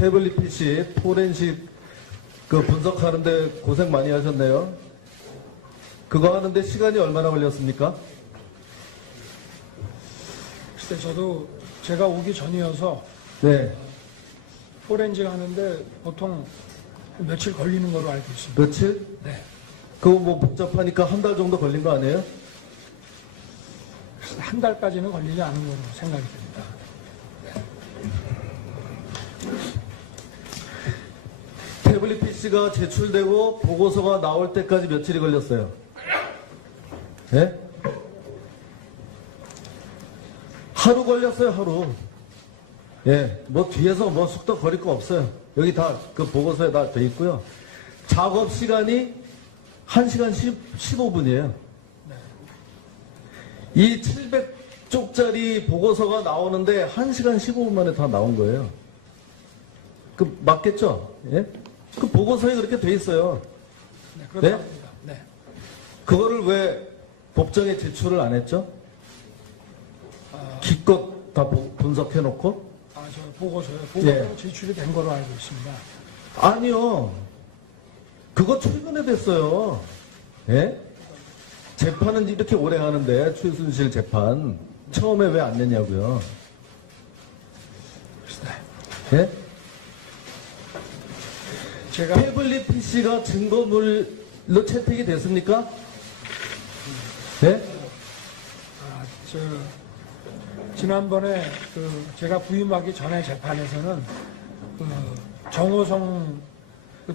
태블릿 PC 포렌식 그 분석하는데 고생 많이 하셨네요. 그거 하는데 시간이 얼마나 걸렸습니까? 글쎄 저도 제가 오기 전이어서 네. 포렌식 하는데 보통 며칠 걸리는 걸로 알고 있습니다. 며칠? 네. 그거 뭐 복잡하니까 한 달 정도 걸린 거 아니에요? 한 달까지는 걸리지 않은 걸로 생각이 듭니다. 태블릿 PC가 제출되고 보고서가 나올 때까지 며칠이 걸렸어요? 예? 하루 걸렸어요, 하루. 예, 뭐 뒤에서 뭐 속도 거릴 거 없어요. 여기 다 그 보고서에 다 돼 있고요. 작업 시간이 1시간 15분이에요. 이 700쪽짜리 보고서가 나오는데 1시간 15분 만에 다 나온 거예요. 그 맞겠죠? 예? 그 보고서에 그렇게 돼 있어요. 네, 그렇습니다. 네. 그거를 왜 법정에 제출을 안 했죠? 기껏 다 분석해 놓고? 저 보고서요. 보고서 예. 제출이 된 걸로 알고 있습니다. 아니요. 그거 최근에 됐어요. 예? 재판은 이렇게 오래 하는데, 최순실 재판. 처음에 왜 안 냈냐고요. 예? 제가 태블릿 PC가 증거물로 채택이 됐습니까? 예? 지난번에 제가 부임하기 전에 재판에서는 정호성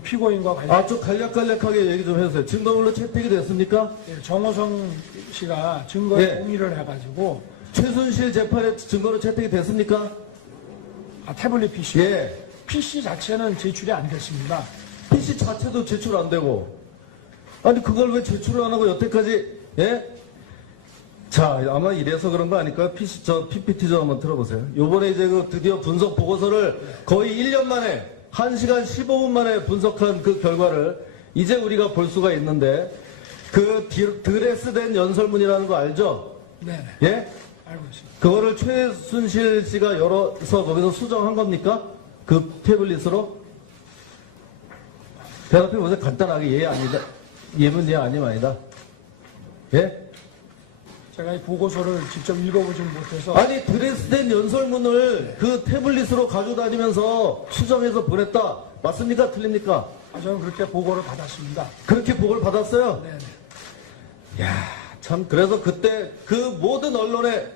피고인과 관련 좀 간략간략하게 얘기 좀 해주세요. 증거물로 채택이 됐습니까? 정호성 씨가 증거에 예. 동의를 해가지고 최순실 재판에 증거로 채택이 됐습니까? 태블릿 PC 예. PC 자체는 제출이 안 됐습니다. PC 자체도 제출 안 되고. 아니, 그걸 왜 제출을 안 하고 여태까지, 예? 자, 아마 이래서 그런 거 아닐까요? PPT 좀 한번 들어보세요. 요번에 이제 드디어 분석 보고서를 거의 1년 만에, 1시간 15분 만에 분석한 그 결과를 이제 우리가 볼 수가 있는데, 그 드레스된 연설문이라는 거 알죠? 네, 예? 알고 있습니다. 그거를 최순실 씨가 열어서 거기서 수정한 겁니까? 그 태블릿으로? 대답해 보세요. 간단하게 예, 아니다. 예면 예, 아니면 아니다. 예? 제가 이 보고서를 직접 읽어보지 못해서 아니, 드레스된 연설문을 그 태블릿으로 가지고 다니면서 수정해서 보냈다. 맞습니까? 틀립니까? 저는 그렇게 보고를 받았습니다. 그렇게 보고를 받았어요? 네. 야, 참, 그래서 그때 그 모든 언론에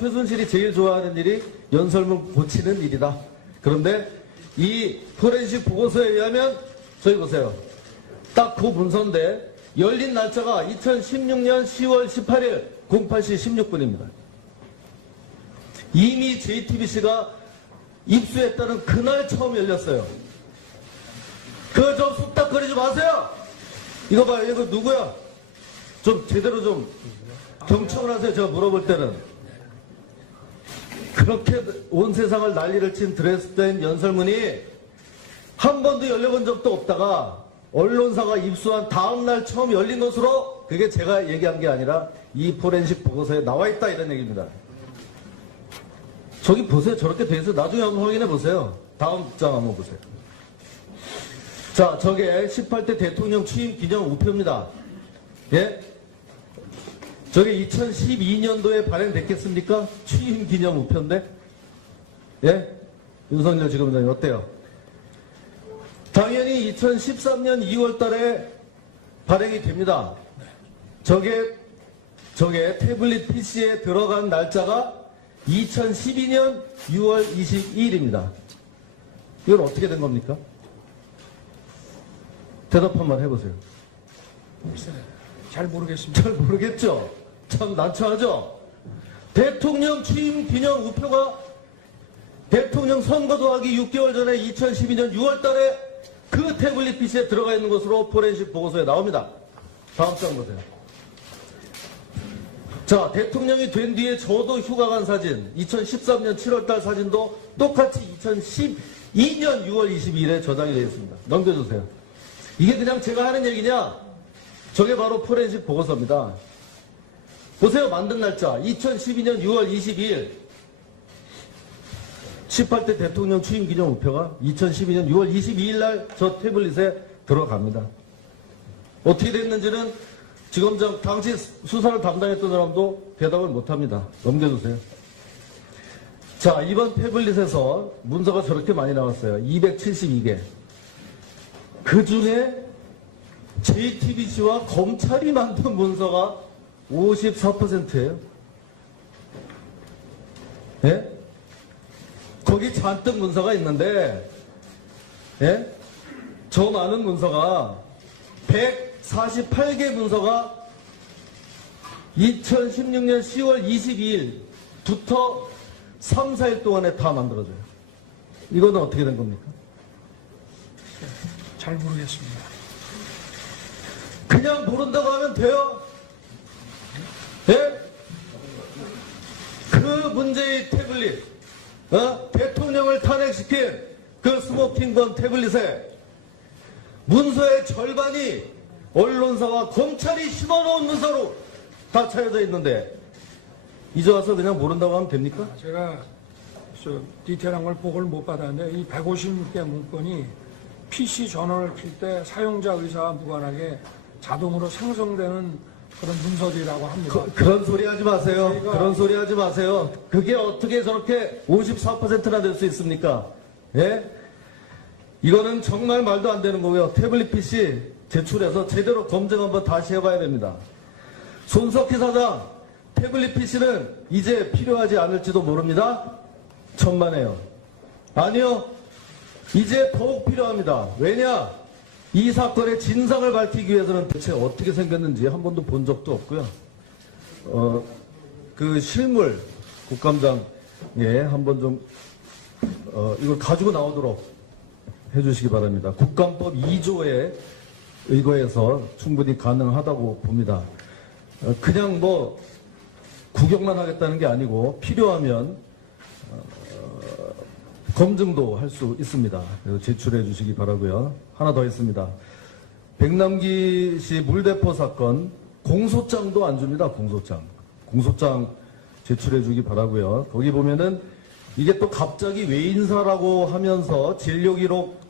최순실이 제일 좋아하는 일이 연설문 고치는 일이다. 그런데 이 포렌식 보고서에 의하면 저기 보세요. 딱 그 문서인데 열린 날짜가 2016년 10월 18일 08시 16분입니다. 이미 JTBC가 입수했다는 그날 처음 열렸어요. 그거 좀 속닥거리지 마세요. 이거 봐요. 이거 누구야? 좀 제대로 좀 경청을 하세요. 제가 물어볼 때는. 그렇게 온 세상을 난리를 친 드레스된 연설문이 한 번도 열려본 적도 없다가 언론사가 입수한 다음날 처음 열린 것으로 그게 제가 얘기한 게 아니라 이 포렌식 보고서에 나와 있다 이런 얘기입니다. 저기 보세요. 저렇게 돼 있어요. 나중에 한번 확인해 보세요. 다음 장 한번 보세요. 자, 저게 18대 대통령 취임 기념 우표입니다. 예? 저게 2012년도에 발행됐겠습니까? 취임 기념 우표인데? 예? 윤석열 지검장님 어때요? 당연히 2013년 2월 달에 발행이 됩니다. 저게 태블릿 PC에 들어간 날짜가 2012년 6월 22일입니다. 이건 어떻게 된 겁니까? 대답 한번 해보세요. 잘 모르겠습니다. 잘 모르겠죠? 참 난처하죠? 대통령 취임 기념 우표가 대통령 선거도 하기 6개월 전에 2012년 6월 달에 그 태블릿 PC에 들어가 있는 것으로 포렌식 보고서에 나옵니다. 다음 장 보세요. 자, 대통령이 된 뒤에 저도 휴가 간 사진, 2013년 7월 달 사진도 똑같이 2012년 6월 22일에 저장이 되어 있습니다. 넘겨주세요. 이게 그냥 제가 하는 얘기냐? 저게 바로 포렌식 보고서입니다. 보세요. 만든 날짜 2012년 6월 22일 18대 대통령 취임 기념 우표가 2012년 6월 22일 날 저 태블릿에 들어갑니다. 어떻게 됐는지는 지금 당시 수사를 담당했던 사람도 대답을 못합니다. 넘겨주세요. 자, 이번 태블릿에서 문서가 저렇게 많이 나왔어요. 272개. 그 중에 JTBC와 검찰이 만든 문서가 54%예요. 예? 거기 잔뜩 문서가 있는데, 예? 저 많은 문서가 148개 문서가 2016년 10월 22일부터 3, 4일 동안에 다 만들어져요. 이거는 어떻게 된 겁니까? 잘 모르겠습니다. 그냥 모른다고 하면 돼요? 예? 그 문제의 태블릿, 대통령을 탄핵시킨 그 스모킹건 태블릿에 문서의 절반이 언론사와 검찰이 심어놓은 문서로 다 차려져 있는데 이제 와서 그냥 모른다고 하면 됩니까? 제가 디테일한 걸 보고를 못 받았는데 이 156개 문건이 PC 전원을 킬 때 사용자 의사와 무관하게 자동으로 생성되는 그런 문서들이라고 합니다. 그런 소리 하지 마세요. 그런 소리 하지 마세요. 그게 어떻게 저렇게 54%나 될 수 있습니까? 예? 이거는 정말 말도 안 되는 거고요. 태블릿 PC 제출해서 제대로 검증 한번 다시 해봐야 됩니다. 손석희 사장, 태블릿 PC는 이제 필요하지 않을지도 모릅니다. 천만에요. 아니요. 이제 더욱 필요합니다. 왜냐? 이 사건의 진상을 밝히기 위해서는 대체 어떻게 생겼는지 한 번도 본 적도 없고요. 그 실물 국감장, 예, 한번 좀, 이걸 가지고 나오도록 해주시기 바랍니다. 국감법 2조에 의거해서 충분히 가능하다고 봅니다. 그냥 뭐, 구경만 하겠다는 게 아니고, 필요하면, 검증도 할 수 있습니다. 그래서 제출해 주시기 바라고요. 하나 더 있습니다. 백남기 씨 물대포 사건 공소장도 안 줍니다. 공소장 제출해 주기 바라고요. 거기 보면은 이게 또 갑자기 외인사라고 하면서 진료기록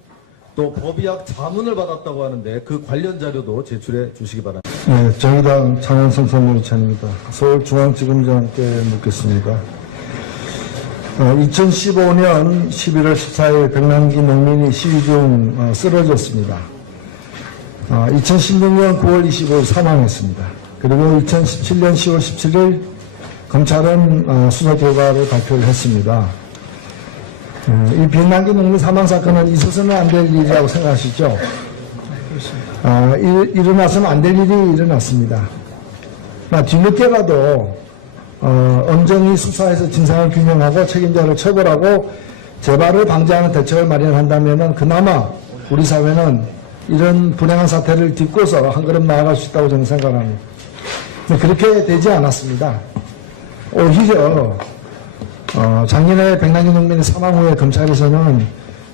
또 법의학 자문을 받았다고 하는데 그 관련 자료도 제출해 주시기 바랍니다. 네, 정의당 장원선 선무차입니다. 서울중앙지검장께 묻겠습니다. 2015년 11월 14일 백남기 농민이 시위 중 쓰러졌습니다. 2016년 9월 25일 사망했습니다. 그리고 2017년 10월 17일 검찰은 수사 결과를 발표를 했습니다. 이 백남기 농민 사망 사건은 있어서는 안 될 일이라고 생각하시죠? 일어나서는 안 될 일이 일어났습니다. 뒤늦게라도 엄정히 수사해서 진상을 규명하고 책임자를 처벌하고 재발을 방지하는 대책을 마련한다면 그나마 우리 사회는 이런 불행한 사태를 딛고서 한 걸음 나아갈 수 있다고 저는 생각합니다. 그렇게 되지 않았습니다. 오히려 작년에 백남기 농민의 사망 후에 검찰에서는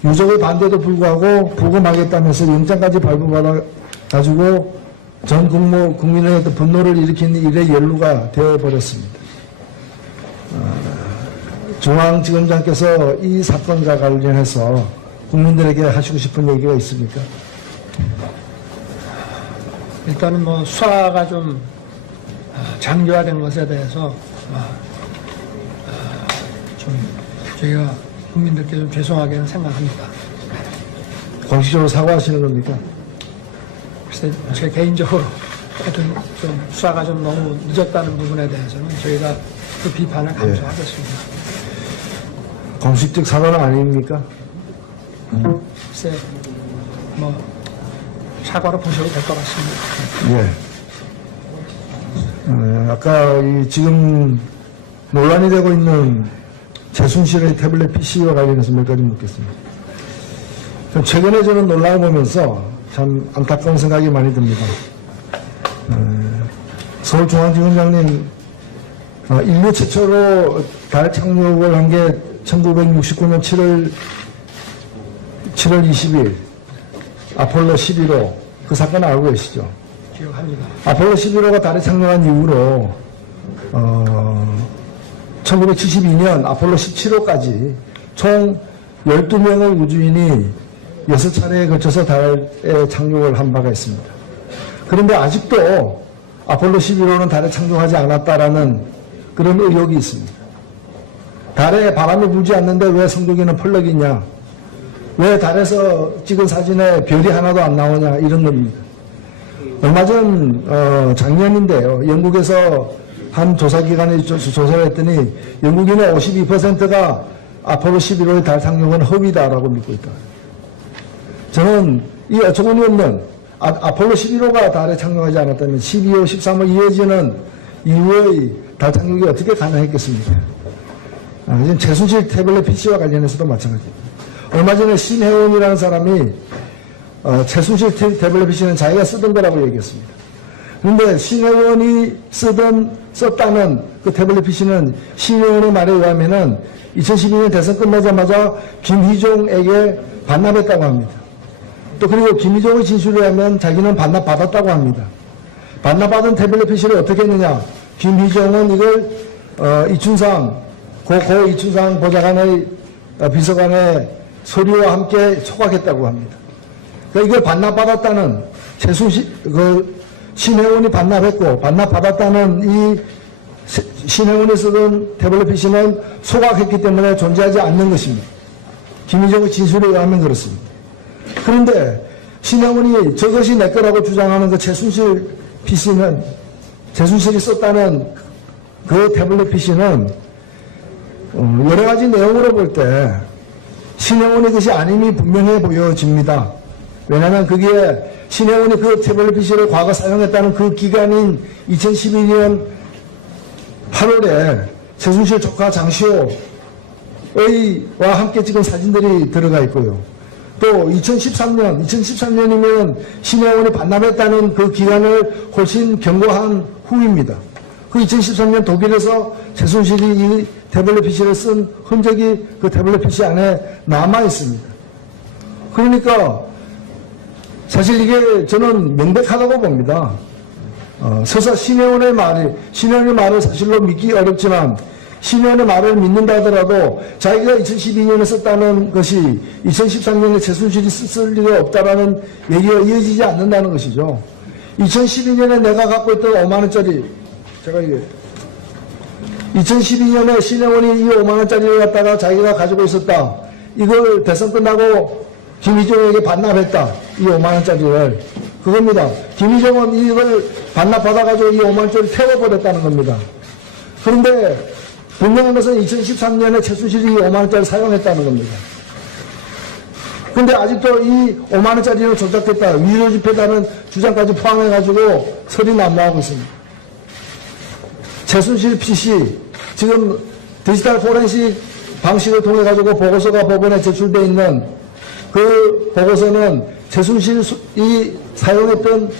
유족의 반대도 불구하고 부검하겠다면서 영장까지 발부받아가지고 전 국민의 어떤 분노를 일으킨 일의 연루가 되어버렸습니다. 중앙지검장께서 이 사건과 관련해서 국민들에게 하시고 싶은 얘기가 있습니까? 일단은 뭐 수사가 좀 장기화된 것에 대해서 좀 저희가 국민들께 좀 죄송하게는 생각합니다. 공식적으로 사과하시는 겁니까? 글쎄 제 개인적으로 하여튼 좀 수사가 좀 너무 늦었다는 부분에 대해서는 저희가 그 비판을 감수하겠습니다. 공식적 사과는 아닙니까? 글쎄 뭐 사과로 보셔도 될 것 같습니다. 예. 아까 지금 논란이 되고 있는 최순실의 태블릿 PC와 관련해서 몇 가지 묻겠습니다. 최근에 저는 논란을 보면서 참 안타까운 생각이 많이 듭니다. 서울중앙지검장님, 인류 최초로 달 착륙을 한 게 1969년 7월 20일 아폴로 11호 그 사건 알고 계시죠? 기억합니다. 아폴로 11호가 달에 착륙한 이후로 1972년 아폴로 17호까지 총 12명의 우주인이 6차례에 걸쳐서 달에 착륙을 한 바가 있습니다. 그런데 아직도 아폴로 11호는 달에 착륙하지 않았다라는 그런 의혹이 있습니다. 달에 바람이 불지 않는데 왜 성조기는 펄럭이냐? 왜 달에서 찍은 사진에 별이 하나도 안 나오냐? 이런 겁니다. 얼마 전 작년인데요. 영국에서 한 조사기관이 조사를 했더니 영국인의 52%가 아폴로 11호의 달 착륙은 허위다라고 믿고 있다. 저는 이 어처구니없는 아폴로 11호가 달에 착륙하지 않았다면 12호, 13호 이어지는 이후의 달 착륙이 어떻게 가능했겠습니까? 지금 최순실 태블릿 PC와 관련해서도 마찬가지입니다. 얼마 전에 신혜원이라는 사람이 최순실 태블릿 PC는 자기가 쓰던 거라고 얘기했습니다. 그런데 신혜원이 썼다는 그 태블릿 PC는 신혜원의 말에 의하면은 2012년 대선 끝나자마자 김희종에게 반납했다고 합니다. 또 그리고 김희종의 진술에 하면 자기는 반납받았다고 합니다. 반납받은 태블릿 PC를 어떻게 했느냐? 김희종은 이걸 이춘상 고 이춘상 보좌관의 비서관의 서류와 함께 초각했다고 합니다. 그러니까 이걸 반납받았다는 신혜원이 반납했고 반납받았다는 이 신혜원이 쓰던 태블릿 PC는 소각했기 때문에 존재하지 않는 것입니다. 김희정의 진술에 의하면 그렇습니다. 그런데 신혜원이 저것이 내 거라고 주장하는 그 최순실 PC는 최순실이 썼다는 그 태블릿 PC는 여러 가지 내용으로 볼 때 신혜원의 것이 아님이 분명해 보여집니다. 왜냐하면 그게 신혜원이 그 태블릿 PC를 과거 사용했다는 그 기간인 2012년 8월에 최순실 조카 장시호와 함께 찍은 사진들이 들어가 있고요. 또 2013년이면 신혜원이 반납했다는 그 기간을 훨씬 경고한 후입니다. 그 2013년 독일에서 최순실이 이 태블릿 PC를 쓴 흔적이 그 태블릿 PC 안에 남아 있습니다. 그러니까 사실 이게 저는 명백하다고 봅니다. 서사 신혜원의 말을 사실로 믿기 어렵지만 신혜원의 말을 믿는다 하더라도 자기가 2012년에 썼다는 것이 2013년에 최순실이 쓸 리가 없다라는 얘기가 이어지지 않는다는 것이죠. 2012년에 내가 갖고 있던 5만원짜리 제가 이게 2012년에 신혜원이 이 5만원짜리를 갖다가 자기가 가지고 있었다. 이걸 대선 끝나고 김희종에게 반납했다. 이 5만원짜리를. 그겁니다. 김희종은 이걸 반납받아가지고 이 5만원짜리 태워버렸다는 겁니다. 그런데 분명한 것은 2013년에 최순실이 이 5만원짜리 사용했다는 겁니다. 근데 아직도 이 5만원짜리는 조작됐다. 위조지폐다는 주장까지 포함해가지고 설이 난무하고 있습니다. 최순실 PC, 지금 디지털 포렌식 방식을 통해가지고 보고서가 법원에 제출되어 있는 그 보고서는 최순실이 사용했던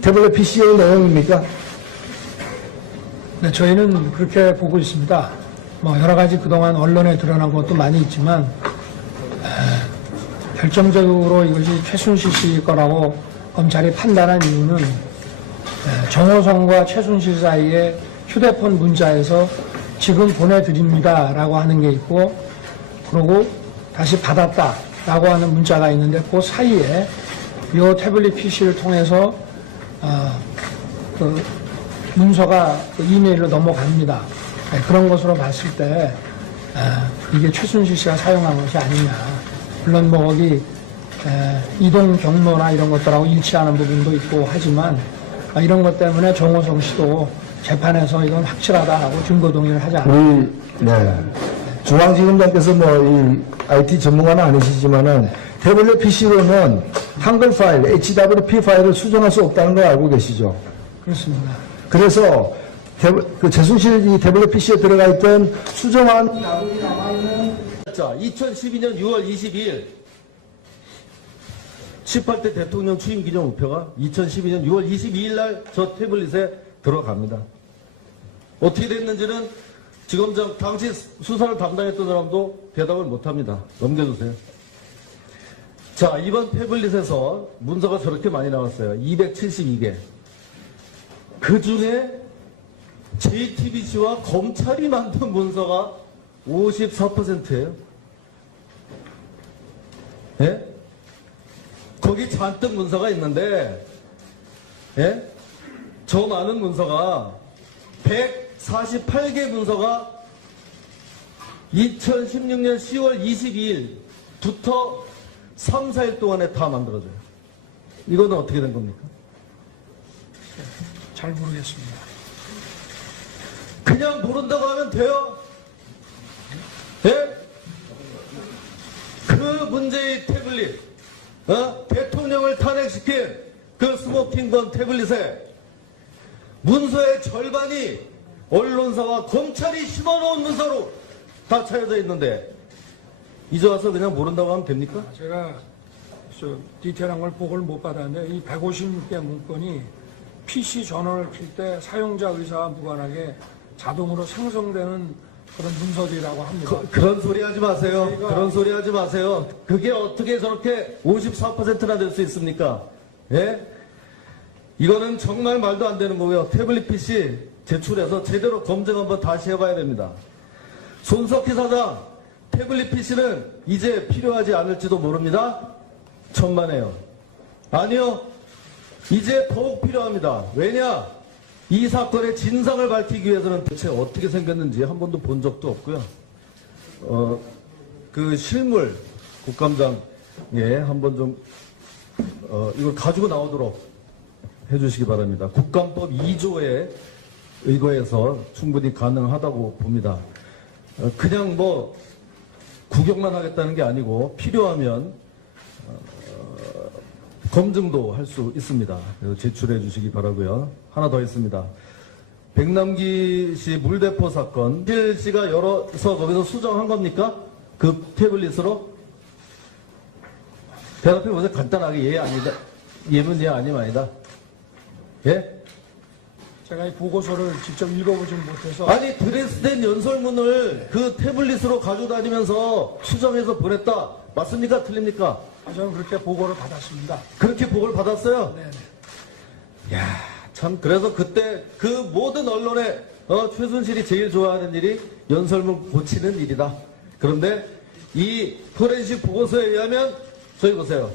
태블릿 PC의 내용입니까? 네, 저희는 그렇게 보고 있습니다. 여러 가지 그동안 언론에 드러난 것도 많이 있지만, 결정적으로 이것이 최순실 씨 거라고 검찰이 판단한 이유는 정호성과 최순실 사이에 휴대폰 문자에서 지금 보내드립니다 라고 하는 게 있고, 그리고 다시 받았다 라고 하는 문자가 있는데 그 사이에 이 태블릿 PC를 통해서 그 문서가 그 이메일로 넘어갑니다. 그런 것으로 봤을 때 이게 최순실 씨가 사용한 것이 아니냐. 물론 거기 이동 경로나 이런 것들하고 일치하는 부분도 있고 하지만 이런 것 때문에 정호성 씨도 재판에서 이건 확실하다라고 증거 동의를 하지 않았습니다. 중앙지검장께서 이 IT 전문가는 아니시지만은 태블릿 PC로는 한글 파일, HWP 파일을 수정할 수 없다는 걸 알고 계시죠? 그렇습니다. 그래서 그 최순실 이 태블릿 PC에 들어가 있던 수정한 자료이 남아있는 자, 2012년 6월 22일 18대 대통령 취임 기념 우표가 2012년 6월 22일 날 저 태블릿에 들어갑니다. 어떻게 됐는지는 지금 당시 수사를 담당했던 사람도 대답을 못합니다. 넘겨주세요. 자, 이번 태블릿에서 문서가 저렇게 많이 나왔어요. 272개. 그 중에 JTBC와 검찰이 만든 문서가 54%예요. 예? 거기 잔뜩 문서가 있는데, 예? 저 많은 문서가 148개 문서가 2016년 10월 22일부터 3, 4일 동안에 다 만들어져요. 이거는 어떻게 된 겁니까? 잘 모르겠습니다. 그냥 모른다고 하면 돼요? 예? 그 문제의 태블릿, 대통령을 탄핵시킨 그 스모킹건 태블릿에 문서의 절반이 언론사와 검찰이 심어놓은 문서로 다 차여져 있는데 이제 와서 그냥 모른다고 하면 됩니까? 제가 디테일한 걸 보고를 못 받았는데 이 150개 문건이 PC 전원을 킬 때 사용자 의사와 무관하게 자동으로 생성되는 그런 문서들이라고 합니다. 그런 소리 하지 마세요. 저희가- 그런 소리 하지 마세요. 그게 어떻게 저렇게 54%나 될 수 있습니까? 예? 이거는 정말 말도 안 되는 거고요. 태블릿 PC 제출해서 제대로 검증 한번 다시 해봐야 됩니다. 손석희 사장, 태블릿 PC는 이제 필요하지 않을지도 모릅니다. 천만에요. 아니요. 이제 더욱 필요합니다. 왜냐? 이 사건의 진상을 밝히기 위해서는 대체 어떻게 생겼는지 한 번도 본 적도 없고요. 그 실물 국감장에 한번 좀 이걸 가지고 나오도록 해주시기 바랍니다. 국감법 2조에 의거해서 충분히 가능하다고 봅니다. 그냥 뭐 구경만 하겠다는 게 아니고 필요하면 검증도 할 수 있습니다. 그래서 제출해 주시기 바라고요. 하나 더 있습니다. 백남기 씨 물대포 사건, 실 씨가 열어서 거기서 수정한 겁니까? 그 태블릿으로? 대답해 보세요. 간단하게 예 아니다. 예면 예 아니면 아니다. 예? 제가 이 보고서를 직접 읽어보진 못해서 아니 드레스덴 연설문을 그 태블릿으로 가지고 다니면서 수정해서 보냈다. 맞습니까? 틀립니까? 저는 그렇게 보고를 받았습니다. 그렇게 보고를 받았어요? 네네. 야, 참 그래서 그때 그 모든 언론에 최순실이 제일 좋아하는 일이 연설문 고치는 일이다. 그런데 이 포렌식 보고서에 의하면 저기 보세요.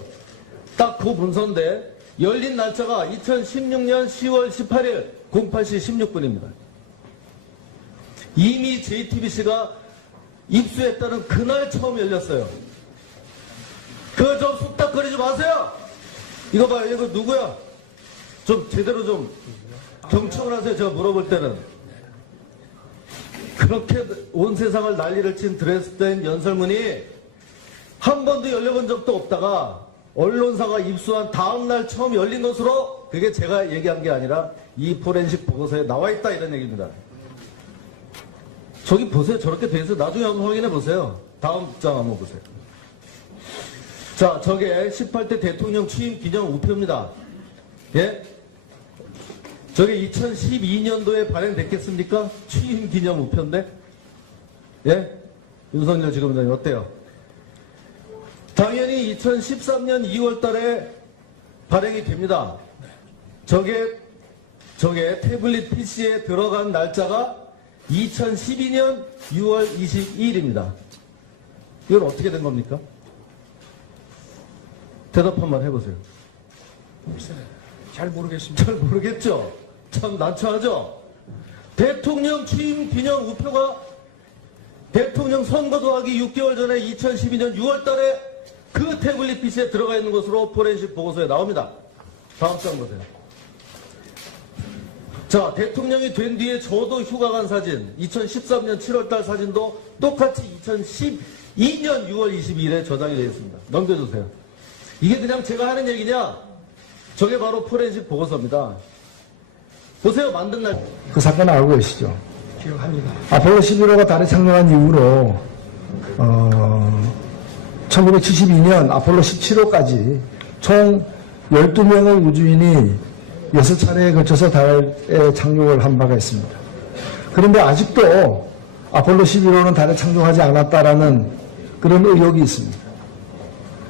딱 그 문서인데 열린 날짜가 2016년 10월 18일 08시 16분입니다. 이미 JTBC가 입수했다는 그날 처음 열렸어요. 그거 좀 쑥닥거리지 마세요. 이거 봐요. 이거 누구야? 좀 제대로 좀 경청을 하세요. 제가 물어볼 때는. 그렇게 온 세상을 난리를 친 드레스덴 연설문이 한 번도 열려본 적도 없다가 언론사가 입수한 다음 날 처음 열린 것으로 그게 제가 얘기한 게 아니라 이 포렌식 보고서에 나와 있다 이런 얘기입니다. 저기 보세요. 저렇게 돼 있어요. 나중에 한번 확인해 보세요. 다음 장 한번 보세요. 자, 저게 18대 대통령 취임 기념 우표입니다. 예? 저게 2012년도에 발행됐겠습니까? 취임 기념 우표인데? 예? 윤석열 지검장님 어때요? 당연히 2013년 2월 달에 발행이 됩니다. 저게 태블릿 PC에 들어간 날짜가 2012년 6월 22일입니다. 이건 어떻게 된 겁니까? 대답 한번 해보세요. 글쎄, 잘 모르겠습니다. 잘 모르겠죠? 참 난처하죠? 대통령 취임 기념 우표가 대통령 선거도 하기 6개월 전에 2012년 6월 달에 그 태블릿 PC에 들어가 있는 것으로 포렌식 보고서에 나옵니다. 다음 장 보세요. 자, 대통령이 된 뒤에 저도 휴가 간 사진, 2013년 7월 달 사진도 똑같이 2012년 6월 22일에 저장이 되어 있습니다. 넘겨주세요. 이게 그냥 제가 하는 얘기냐? 저게 바로 포렌식 보고서입니다. 보세요, 만든 날. 그 사건 알고 계시죠? 기억합니다. 아폴로 11호가 달에 착륙한 이후로 1972년 아폴로 17호까지 총 12명의 우주인이 6차례에 걸쳐서 달에 착륙을 한 바가 있습니다. 그런데 아직도 아폴로 11호는 달에 착륙하지 않았다라는 그런 의혹이 있습니다.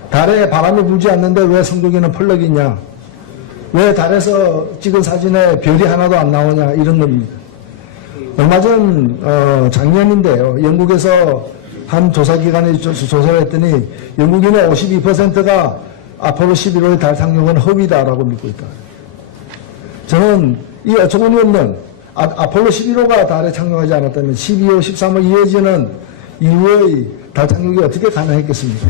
달에 바람이 불지 않는데 왜 성조기는 펄럭이 있냐? 왜 달에서 찍은 사진에 별이 하나도 안 나오냐? 이런 겁니다. 얼마 전 작년인데요. 영국에서 한 조사기관에 조사를 했더니 영국인의 52%가 아폴로 11호의 달 착륙은 허위다라고 믿고 있다. 저는 이 어처구니 없는 아폴로 11호가 달에 착륙하지 않았다면 12호, 13호 이어지는 이후의 달 착륙이 어떻게 가능했겠습니까?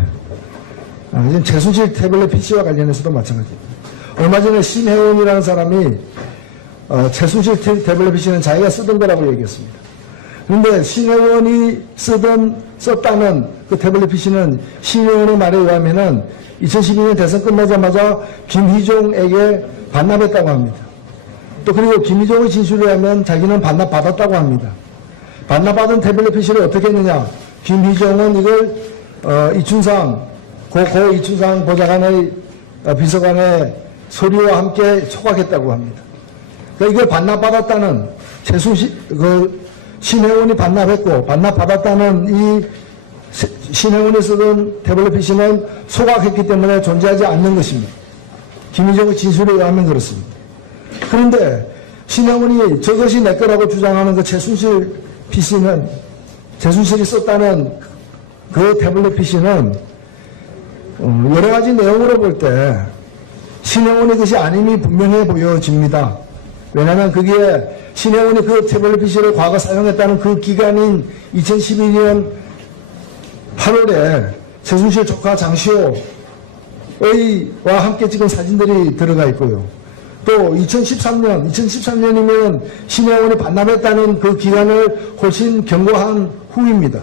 지금 최순실 태블릿 PC와 관련해서도 마찬가지입니다. 얼마 전에 신혜원이라는 사람이 최순실 태블릿 PC는 자기가 쓰던 거라고 얘기했습니다. 그런데 신혜원이 썼다는 그 태블릿 PC는 신혜원의 말에 의하면은 2012년 대선 끝나자마자 김희종에게 반납했다고 합니다. 또 그리고 김희종의 진술에 의하면 자기는 반납받았다고 합니다. 반납받은 태블릿 PC를 어떻게 했느냐? 김희종은 이걸 이춘상 고 이춘상 보좌관의 비서관의 서류와 함께 소각했다고 합니다. 그러니까 이걸 반납받았다는 신혜원이 반납했고 반납받았다는 이 신혜원이 쓰던 태블릿 PC는 소각했기 때문에 존재하지 않는 것입니다. 김희정의 진술에 의하면 그렇습니다. 그런데 신혜원이 저것이 내 거라고 주장하는 그 최순실 PC는 최순실이 썼다는 그 태블릿 PC는 여러 가지 내용으로 볼 때 신혜원의 것이 아님이 분명해 보여집니다. 왜냐하면 거기에 신혜원이 그 태블릿 PC를 과거 사용했다는 그 기간인 2012년 8월에 최순실 조카 장시호와 함께 찍은 사진들이 들어가 있고요. 또 2013년이면 신혜원이 반납했다는 그 기간을 훨씬 경고한 후입니다.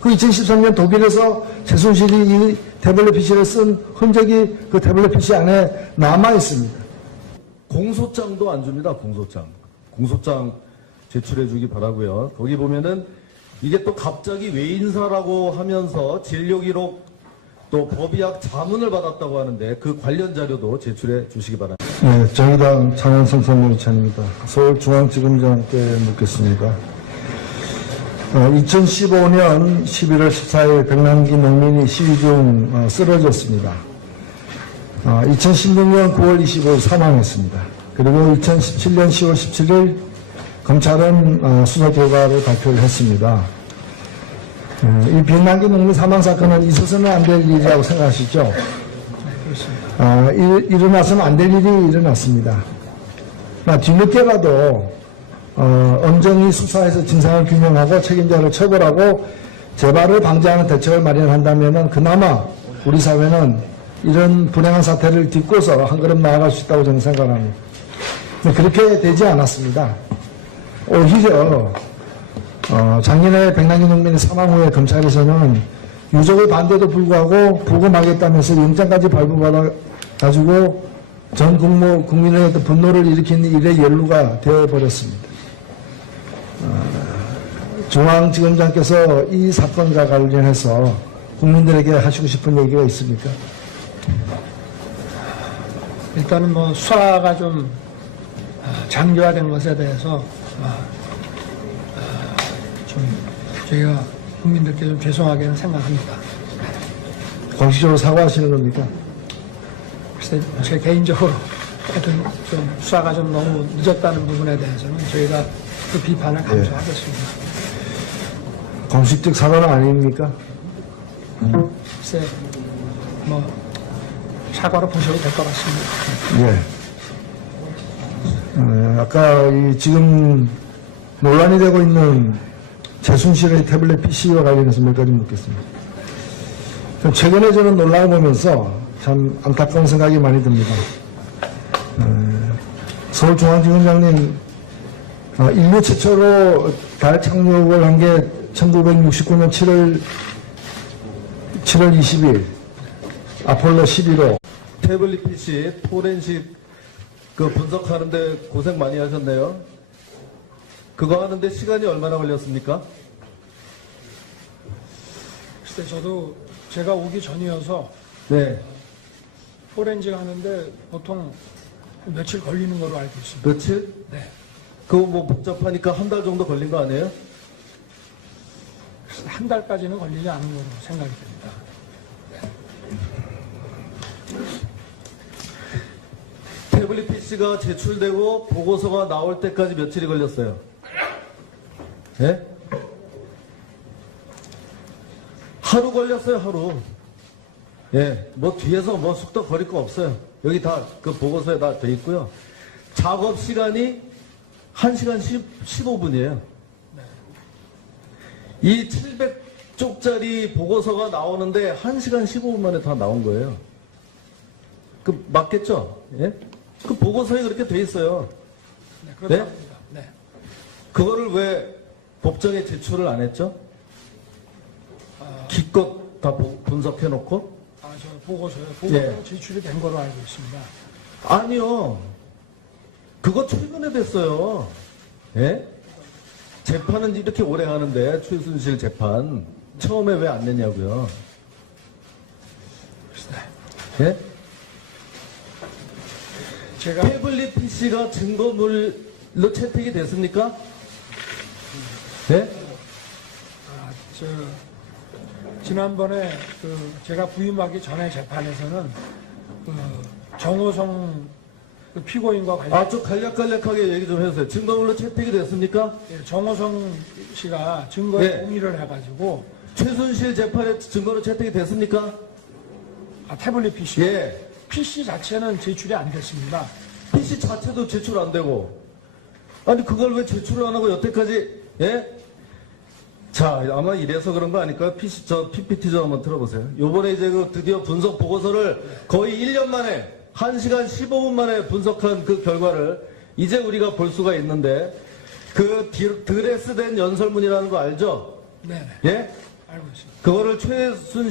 그 2013년 독일에서 최순실이 이 태블릿 PC를 쓴 흔적이 그 태블릿 PC 안에 남아 있습니다. 공소장도 안 줍니다. 공소장 제출해 주기 바라고요. 거기 보면은 이게 또 갑자기 외인사라고 하면서 진료기록 또 법의학 자문을 받았다고 하는데 그 관련 자료도 제출해 주시기 바랍니다. 네, 정의당 장원성 선대위원장입니다. 서울중앙지검장께 묻겠습니다. 2015년 11월 14일 백남기 농민이 시위 중 쓰러졌습니다. 2016년 9월 25일 사망했습니다. 그리고 2017년 10월 17일 검찰은 수사 결과를 발표를 했습니다. 이 백남기 농민 사망 사건은 있어서는 안 될 일이라고 생각하시죠? 일어나서는 안 될 일이 일어났습니다. 뒤늦게라도 엄정히 수사해서 진상을 규명하고 책임자를 처벌하고 재발을 방지하는 대책을 마련한다면 그나마 우리 사회는 이런 불행한 사태를 딛고서 한 걸음 나아갈 수 있다고 저는 생각합니다. 그렇게 되지 않았습니다. 오히려 작년에 백남기 농민의 사망 후에 검찰에서는 유족의 반대도 불구하고 부검하겠다면서 영장까지 발부받아가지고 전 국민의 어떤 분노를 일으키는 일의 연루가 되어버렸습니다. 중앙지검장께서 이 사건과 관련해서 국민들에게 하시고 싶은 얘기가 있습니까? 일단은 뭐 수사가 좀 장기화된 것에 대해서 좀 저희가 국민들께 좀 죄송하게는 생각합니다. 공식적으로 사과하시는 겁니까? 글쎄 제 개인적으로 하여튼 좀 수사가 좀 너무 늦었다는 부분에 대해서는 저희가 그 비판을 감수하겠습니다. 공식적 사과는 아닙니까? 글쎄 뭐 사과로 보셔도 될 것 같습니다. 예. 아까 지금 논란이 되고 있는 최순실의 태블릿 PC와 관련해서 몇 가지 묻겠습니다. 최근에 저는 논란을 보면서 참 안타까운 생각이 많이 듭니다. 서울중앙지검장님, 인류 최초로 달 착륙을 한 게 1969년 7월 20일 아폴로 11호. 태블릿 PC 포렌식 그 분석하는데 고생 많이 하셨네요. 그거 하는데 시간이 얼마나 걸렸습니까? 글쎄 저도 제가 오기 전이어서 네. 포렌식 하는데 보통 며칠 걸리는 걸로 알고 있습니다. 며칠? 네. 그거 뭐 복잡하니까 한 달 정도 걸린 거 아니에요? 한 달까지는 걸리지 않은 걸로 생각이 됩니다. 태블릿 PC가 제출되고 보고서가 나올 때까지 며칠이 걸렸어요? 예? 하루 걸렸어요, 하루. 예, 뭐 뒤에서 뭐 숙덕 거릴 거 없어요. 여기 다 그 보고서에 다 돼 있고요. 작업 시간이 1시간 15분이에요. 이 700쪽짜리 보고서가 나오는데 1시간 15분 만에 다 나온 거예요. 그 맞겠죠? 예? 그 보고서에 그렇게 돼 있어요. 네, 그렇답니다. 네. 그거를 왜 법정에 제출을 안 했죠? 기껏 다 분석해 놓고? 저 보고서요. 보고서 예. 제출이 된 걸로 알고 있습니다. 아니요. 그거 최근에 됐어요. 예? 재판은 이렇게 오래 하는데, 최순실 재판. 처음에 왜 안 냈냐고요. 예? 제가 태블릿 PC가 증거물로 채택이 됐습니까? 네? 지난번에 제가 부임하기 전에 재판에서는 정호성 피고인과 관련 좀 간략하게 얘기 좀 해주세요. 증거물로 채택이 됐습니까? 정호성 씨가 증거에 네. 동의를 해가지고 최순실 재판에 증거로 채택이 됐습니까? 태블릿 PC 예. PC 자체는 제출이 안 됐습니다. PC 자체도 제출 안 되고. 아니, 그걸 왜 제출을 안 하고 여태까지, 예? 자, 아마 이래서 그런 거 아닐까요? PPT 좀 한번 들어보세요. 요번에 이제 드디어 분석 보고서를 거의 1년 만에, 1시간 15분 만에 분석한 그 결과를 이제 우리가 볼 수가 있는데, 그 드레스된 연설문이라는 거 알죠? 네, 예? 알고 있습니다. 그거를 최순실